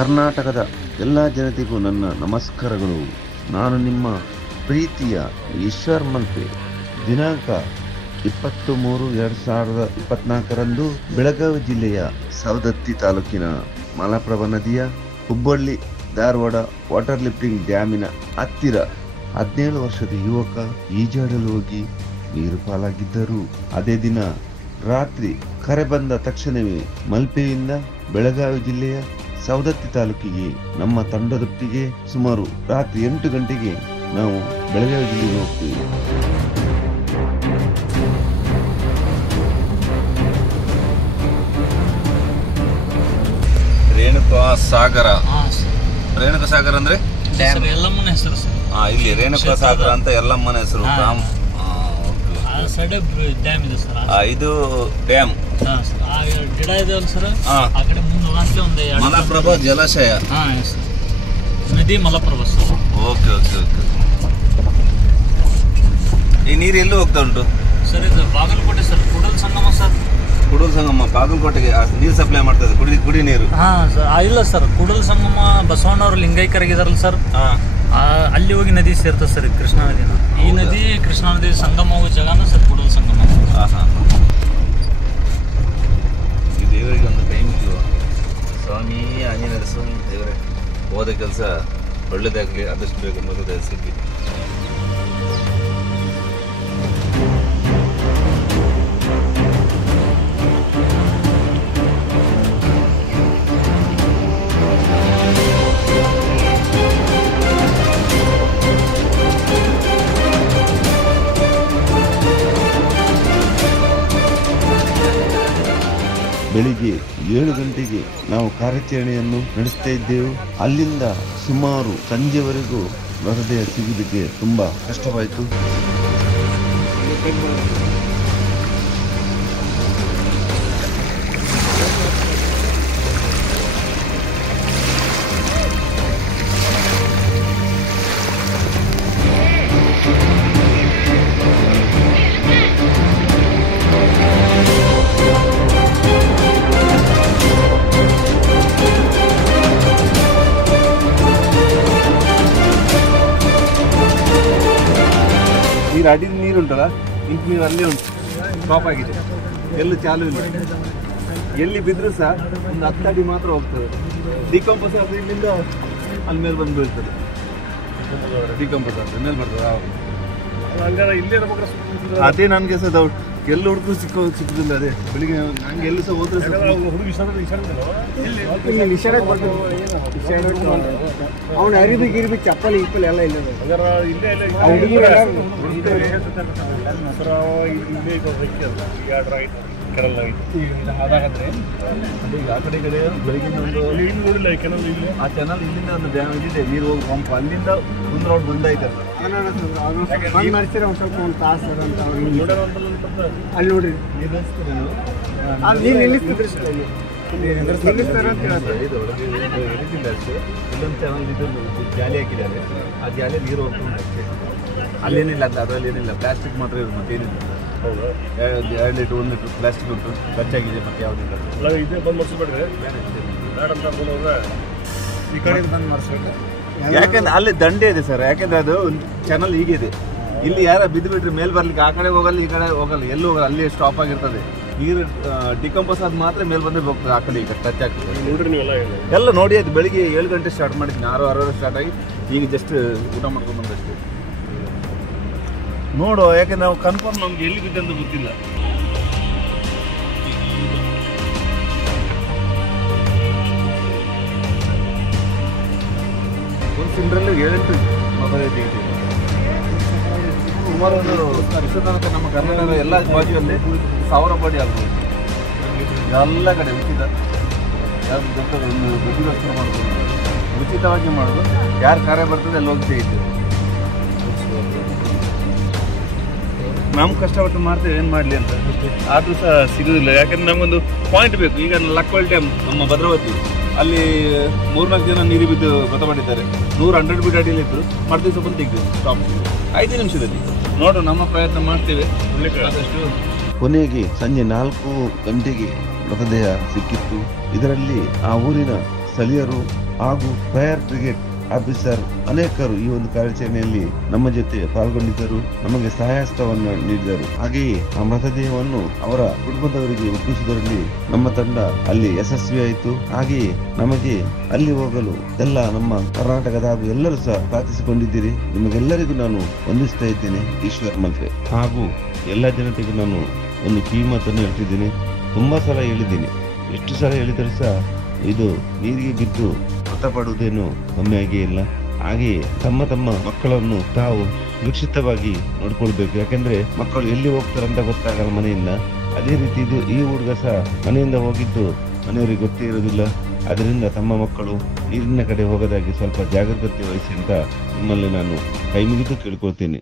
ಕರ್ನಾಟಕದ ಎಲ್ಲ ಜನತೆಗೂ ನನ್ನ ನಮಸ್ಕಾರಗಳು. ನಾನು ನಿಮ್ಮ ಪ್ರೀತಿಯ ಈಶ್ವರ್ ಮಲ್ಪೆ. ದಿನಾಂಕ 23/2024 ಬೆಳಗಾವಿ ಜಿಲ್ಲೆಯ ಸವದತ್ತಿ ತಾಲೂಕಿನ ಮಲಪ್ರಭಾ ನದಿಯ ಹುಬ್ಬಳ್ಳಿ ಧಾರವಾಡ ವಾಟರ್ ಲಿಫ್ಟಿಂಗ್ ಡ್ಯಾಮಿನ ಹತ್ತಿರ 17 ವರ್ಷದ ಯುವಕ ಈಜಾಡಲು ಹೋಗಿ ನೀರು ಪಾಲಾಗಿದ್ದರು. ಅದೇ ದಿನ ರಾತ್ರಿ ಕರೆ ಬಂದ ತಕ್ಷಣವೇ ಮಲ್ಪೆಯಿಂದ ಬೆಳಗಾವಿ ಜಿಲ್ಲೆಯ ಸವದತ್ತಿ ತಾಲೂಕಿಗೆ ನಮ್ಮ ತಂಡದೊಟ್ಟಿಗೆ ಸುಮಾರು ರಾತ್ರಿ 8 ಗಂಟೆಗೆ ನಾವು ಬೆಳಗಾವಿ ಜಿಲ್ಲೆಗೆ ಹೋಗ್ತೀವಿ. ರೇಣುಕಾ ಸಾಗರ ಅಂದ್ರೆ ಎಲ್ಲಮ್ಮನ ಹೆಸರು ಸರ್. ಇಲ್ಲಿ ರೇಣುಕಾ ಸಾಗರ ಅಂತ ಎಲ್ಲಮ್ಮನ ಹೆಸರು. ಡ್ಯಾಮ್ ಇದೆ ಸರ್. ಇದು ಡ್ಯಾಮ್ ಗಿಡ ಇದೆ ಸರ್. ಆ ಕಡೆ ಮುಂದೆ ಒಂದು ಮಲಪ್ರಭಾ ಜಲಾಶಯ. ನದಿ ಮಲಪ್ರಭಾ ಸರ್. ಓಕೆ. ಈ ನೀರು ಎಲ್ಲಿ ಹೋಗ್ತಾ ಉಂಟು ಸರ್? ಇದು ಬಾಗಲಕೋಟೆ ಸರ್. ಕುಡಲ್ ಸಂಗಮ ಸರ್. ಕುಡಲ್ ಸಂಗಮ ಬಾಗಲಕೋಟೆಗೆ ನೀರು ಸಪ್ಲೈ ಮಾಡ್ತದೆ, ಕುಡಿ ನೀರು. ಸರ್ ಇಲ್ಲ ಸರ್, ಕುಡಲ್ ಸಂಗಮ ಬಸವಣ್ಣವ್ರು ಲಿಂಗೈಕ್ಯರಾಗಿದಾರಲ್ಲ ಸರ್, ಅಲ್ಲಿ ಹೋಗಿ ನದಿ ಸೇರ್ತದೆ ಸರ್. ಕೃಷ್ಣಾ ನದಿನ ಈ ನದಿ ಕೃಷ್ಣಾ ನದಿ ಸಂಗಮ ಹೋಗೋ ಜಾಗನ ಸರ್ ಕುಡಲ್ ಸಂಗಮ. ಈ ದೇವರಿಗೆ ಒಂದು ಕೈ ಮುಗಿಯುವ ಸ್ವಾಮಿ ಆಂಜನೇಯ ಸ್ವಾಮಿ ದೇವರೇ, ಹೋದ ಕೆಲಸ ಒಳ್ಳೇದಾಗಲಿ, ಆದಷ್ಟು ಬೇಗ ಮೊದಲೇ ಸಿಗ್ಲಿ. ಬೆಳಿಗ್ಗೆ 7 ಗಂಟೆಗೆ ನಾವು ಕಾರ್ಯಾಚರಣೆಯನ್ನು ನಡೆಸ್ತಾ ಇದ್ದೆವು. ಅಲ್ಲಿಂದ ಸುಮಾರು ಸಂಜೆವರೆಗೂ ಮೃತದೇಹ ಸಿಗುವುದಕ್ಕೆ ತುಂಬಾ ಕಷ್ಟವಾಯಿತು. ಅಡಿದ ನೀರುಂಟಲ್ಲ, ಇಂಟು ನೀರು ಅಲ್ಲೇ ಉಂಟು, ಸ್ಟಾಪ್ ಆಗಿದೆ, ಎಲ್ಲೂ ಚಾಲು ಇಲ್ಲ. ಎಲ್ಲಿ ಬಿದ್ದರೂ ಸಹ ಒಂದು 10 ಅಡಿ ಮಾತ್ರ ಹೋಗ್ತದೆ. ಡಿಕಂಪೋಸ್ ಆದರೆ ಇಲ್ಲಿಂದ ಅಲ್ಲಿ ಮೇಲೆ ಬಂದು ಬೀಳ್ತದೆ. ಡಿಕಂಪೋಸ್ ಆದರೆ ಮೇಲೆ ಬರ್ತದೆ. ಅದೇ ನನಗೆ ಸಹ ಡೌಟ್, ಎಲ್ಲಿ ಹುಡುಕು ಸಿಕ್ಕುದಿಲ್ಲ. ಅದೇ ಬೆಳಿಗ್ಗೆ ನಂಗೆ ಎಲ್ಲಿ ಸಹ ಹೋದ್ರೆ ಅವನ ಅರಿಬಿ ಚಪ್ಪಲಿ ಇಪ್ಪಲಿ ಎಲ್ಲ ಇಲ್ಲ. ಆ ಕಡೆ ಬೆಳಗಿನ ಒಂದು ಆ ಚಾನಲ್ ಇಲ್ಲಿಂದ ಒಂದು ಡ್ಯಾಮ್ ಇದಿದೆ, ನೀರು ಹೋಗಿ ಪಂಪ್ ಅಲ್ಲಿಂದ ಒಂದು ರೋಡ್ ಬಂದೈತೆ. ಮಾಡಿಸಿರ ಒಂದು ಸ್ವಲ್ಪ ಒಂದು ತಾಸು ಅಂತ ಅಲ್ಲಿ ನೋಡ್ರಿ ನೀರು ನಿಲ್ಲಿಸ್ತಿದ್ರಿ ನಿಲ್ಲಿಸ್ತಾರ ಅಂತ ಹೇಳ್ತಾರೆ. ಇದು ಎರಿದಿಲ್ಲ ಅಷ್ಟೇ. ಇಲ್ಲೊಂದು ಚಾನಲ್ ಇದೊಂದು ಜಾಲಿ ಹಾಕಿದ್ದಾರೆ, ಆ ಜಾಲಿ ನೀರು ಹೋಗ್ಕೊಂಡು ಅಷ್ಟೇ. ಅಲ್ಲೇನಿಲ್ಲ ಅಂತ, ಅದರಲ್ಲಿ ಏನಿಲ್ಲ, ಪ್ಲಾಸ್ಟಿಕ್ ಮಾತ್ರ ಇರೋದು, ಮತ್ತೇನಿಲ್ಲ. 2 ಲೀಟ್ರ್ 1 ಲೀಟ್ರ್ ಪ್ಲಾಸ್ಟಿಕ್ ಉಂಟು, ಖರ್ಚಾಗಿದೆ, ಮತ್ತೆ ಯಾವುದಿಲ್ಲ. ಇದೇ ಬಂದು ಮಾಡಿಸ್ಬಿಟ್ರೆ ಈ ಕಡೆ ಬಂದು ಮಾಡಿಸ್ಬೇಕು. ಯಾಕಂದ್ರೆ ಅಲ್ಲಿ ದಂಡೆ ಇದೆ ಸರ್, ಯಾಕಂದ್ರೆ ಅದು ಒಂದು ಚಾನಲ್ ಹೀಗಿದೆ. ಇಲ್ಲಿ ಯಾರ ಬಿದ್ದು ಬಿಟ್ರೆ ಮೇಲೆ ಬರ್ಲಿಕ್ಕೆ ಆ ಕಡೆ ಹೋಗಲ್ಲ, ಈ ಕಡೆ ಹೋಗಲ್ಲ, ಎಲ್ಲೂ ಹೋಗಲ್ಲ, ಅಲ್ಲಿ ಸ್ಟಾಪ್ ಆಗಿರ್ತದೆ. ನೀರು ಡಿಕಂಪೋಸ್ ಆದ ಮಾತ್ರ ಮೇಲೆ ಬಂದ್ರೆ ಹೋಗ್ತದೆ, ಆ ಕಡೆ ಈಗ ಟಚ್ ಆಗ್ತದೆ. ಎಲ್ಲ ನೋಡಿ ಆಯ್ತು. ಬೆಳಿಗ್ಗೆ 7 ಗಂಟೆ ಸ್ಟಾರ್ಟ್ ಮಾಡಿದ್ದೀನಿ, 6 ಸ್ಟಾರ್ಟ್ ಆಗಿ ಈಗ ಜಸ್ಟ್ ಊಟ ಮಾಡ್ಕೊಂಡು ಬಂದಷ್ಟೇ. ನೋಡು, ಯಾಕಂದ್ರೆ ನಾವು ಕನ್ಫರ್ಮ್ ನಮ್ಗೆ ಎಲ್ಲಿ ಬಿದ್ದಂತ ಗೊತ್ತಿಲ್ಲ. ಒಂದು ಸಿಲಿಂಡ್ರಲ್ಲಿ 7-8 ಮೊಬೈಲ್ ತೆಗೆದಿದೆ. ಸುಮಾರು ಒಂದು ತನಕ ನಮ್ಮ ಕರ್ನಾಟಕದ ಎಲ್ಲ ಬಾಜಿಯಲ್ಲಿ 1000 ಬಾಡಿ ಆಗ್ಬೋದು. ಎಲ್ಲ ಕಡೆ ಉಚಿತ, ಯಾರು ಗೊತ್ತದ ಒಂದು ದುಡ್ಡಿಗೋಸ್ಕರ ಮಾಡ್ಬೋದು, ಉಚಿತವಾಗಿ ಮಾಡೋದು. ಯಾರು ಕಾರ್ಯ ಬರ್ತದೆ ಅಲ್ಲಿ ಹೋಗಿ ತೆಗಿತೀವಿ. ನಮ್ಮ ಕಷ್ಟಪಟ್ಟು ಮಾಡ್ತೇವೆ, ಏನು ಮಾಡಲಿ ಅಂತ. ಆದರೂ ಸಹ ಸಿಗೋದಿಲ್ಲ, ಯಾಕಂದ್ರೆ ನಮಗೊಂದು ಪಾಯಿಂಟ್ ಬೇಕು. ಈಗ ಲಕ್ವಲ್ ಡ್ಯಾಮ್ ನಮ್ಮ ಭದ್ರಾವತಿ, ಅಲ್ಲಿ 3-4 ಜನ ನೀರು ಬಿದ್ದು ಮೃತಪಟ್ಟಿದ್ದಾರೆ. 100 ಫೀಟ್ ಅಡಿಯಲ್ಲಿದ್ದು ಮಾಡ್ತೀವಿ, ಸ್ವಲ್ಪ ತೆಗ್ದು ಸ್ಟಾಪ್ 5 ನಿಮಿಷದಲ್ಲಿ. ನೋಡು, ನಮ್ಮ ಪ್ರಯತ್ನ ಮಾಡ್ತೇವೆ. ಕೊನೆಗೆ ಸಂಜೆ 4 ಗಂಟೆಗೆ ಮೃತದೇಹ ಸಿಕ್ಕಿತ್ತು. ಇದರಲ್ಲಿ ಆ ಊರಿನ ಸ್ಥಳೀಯರು ಹಾಗೂ ಫೈರ್ ಬ್ರಿಗೇಡ್ ಆಫೀಸರ್ ಅನೇಕರು ಈ ಒಂದು ಕಾರ್ಯಾಚರಣೆಯಲ್ಲಿ ನಮ್ಮ ಜೊತೆ ಪಾಲ್ಗೊಂಡಿದ್ದರು, ನಮಗೆ ಸಹಾಯಹಸ್ತವನ್ನು ನೀಡಿದರು. ಹಾಗೆಯೇ ಆ ಮೃತದೇಹವನ್ನು ಅವರ ಕುಟುಂಬದವರಿಗೆ ಒಪ್ಪಿಸುವುದರಲ್ಲಿ ನಮ್ಮ ತಂಡ ಅಲ್ಲಿ ಯಶಸ್ವಿಯಾಯಿತು. ಹಾಗೆಯೇ ನಮಗೆ ಅಲ್ಲಿ ಹೋಗಲು ಎಲ್ಲ ನಮ್ಮ ಕರ್ನಾಟಕದ ಹಾಗೂ ಎಲ್ಲರೂ ಸಹ ಪ್ರಾರ್ಥಿಸಿಕೊಂಡಿದ್ದೀರಿ. ನಿಮಗೆಲ್ಲರಿಗೂ ನಾನು ವಂದಿಸ್ತಾ ಇದ್ದೇನೆ. ಈಶ್ವರ್ ಮಲ್ಪೆ ಹಾಗೂ ಎಲ್ಲ ಜನತೆಗೂ ನಾನು ಒಂದು ಕಿವಿ ಮಾತನ್ನು ಹೇಳ್ತಿದ್ದೀನಿ. ತುಂಬಾ ಸಲ ಹೇಳಿದ್ದೀನಿ, ಎಷ್ಟು ಸಲ ಹೇಳಿದರೂ ಸಹ ಇದು ನೀರಿಗೆ ಬಿದ್ದು ಮೃತಪಡುವುದೇನು ಕಮ್ಮಿಯಾಗೇ ಇಲ್ಲ. ಹಾಗೆಯೇ ತಮ್ಮ ಮಕ್ಕಳನ್ನು ತಾವು ಸುರಕ್ಷಿತವಾಗಿ ನೋಡ್ಕೊಳ್ಬೇಕು. ಯಾಕೆಂದ್ರೆ ಮಕ್ಕಳು ಎಲ್ಲಿ ಹೋಗ್ತಾರಂತ ಗೊತ್ತಾಗಲ್ಲ ಮನೆಯಿಂದ. ಅದೇ ರೀತಿ ಈ ಹುಡುಗ ಸಹ ಮನೆಯಿಂದ ಹೋಗಿದ್ದು ಮನೆಯವರಿಗೆ ಗೊತ್ತೇ ಇರೋದಿಲ್ಲ. ಅದರಿಂದ ತಮ್ಮ ಮಕ್ಕಳು ನೀರಿನ ಕಡೆ ಹೋಗದಾಗಿ ಸ್ವಲ್ಪ ಜಾಗರೂಕತೆ ವಹಿಸಿ ಅಂತ ನಿಮ್ಮಲ್ಲಿ ನಾನು ಕೈ ಮುಗಿದು ಕೇಳ್ಕೊಳ್ತೀನಿ.